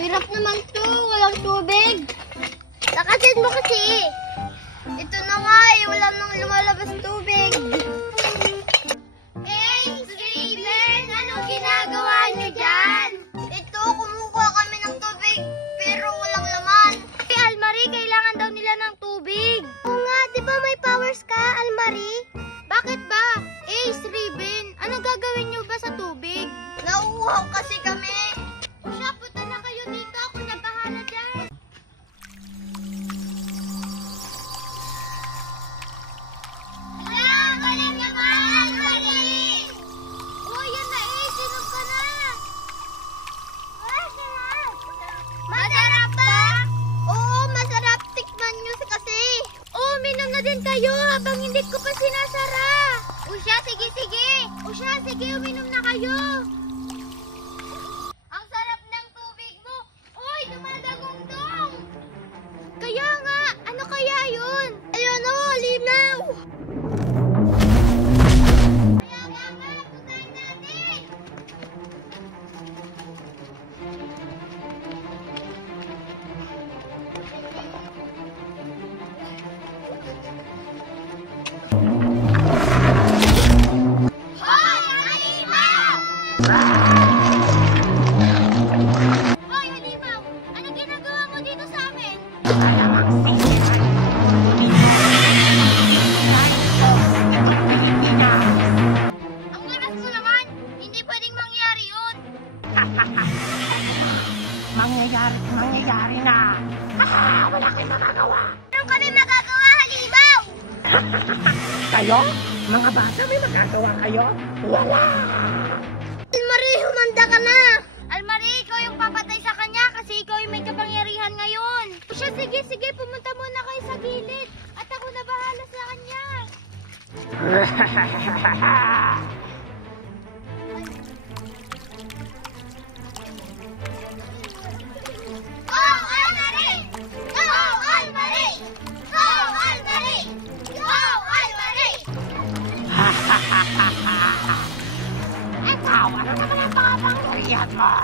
Hirap naman to. Walang tubig. Takasin mo kasi. Ito na nga eh. Wala nang lumalabas tubig. Steven, anong ginagawa niyo dyan? Ito, kumukuha kami ng tubig pero walang laman. Almarie, kailangan daw nila ng tubig. Oo nga, di ba may powers ka, Almarie? Bakit ba? Steven, anong gagawin niyo ba sa tubig? Nauuhaw kasi kami. O siya, punta na kayo dito. Ako na bahala dyan. Galing naman, Almarie! Oh, yan na sinog ka na. Masarap ba? Oo, masarap. Tikman nyo kasi. Oo, minom na din kayo habang hindi ko pa sinasara. O siya, sige. O siya, sige, uminom na kayo. Ang sarap ng tubig mo. Uy, dumadagong-dong. Kaya nga, ano kaya yun? Ayun o, limaw. Kaya nga, puntahan natin. Hoy, Halimaw! Anong ginagawa mo dito sa amin? Ang ganas mo naman! Hindi pwedeng mangyari yun! Mangyayari na! Wala kayong magagawa! Anong kami magagawa, Halimaw? Kayo? Mga bata, may magagawa kayo? Wala! Almarie, humanda ka na! Almarie, ikaw yung papatay sa kanya kasi ikaw yung may kapangyarihan ngayon. O siya, sige, pumunta muna kayo sa gilid at ako na bahala sa kanya. Go, Almarie! Go, Almarie! Go, Almarie! Go, Almarie! Ikaw, ano naman ang mga pangyarihan mo?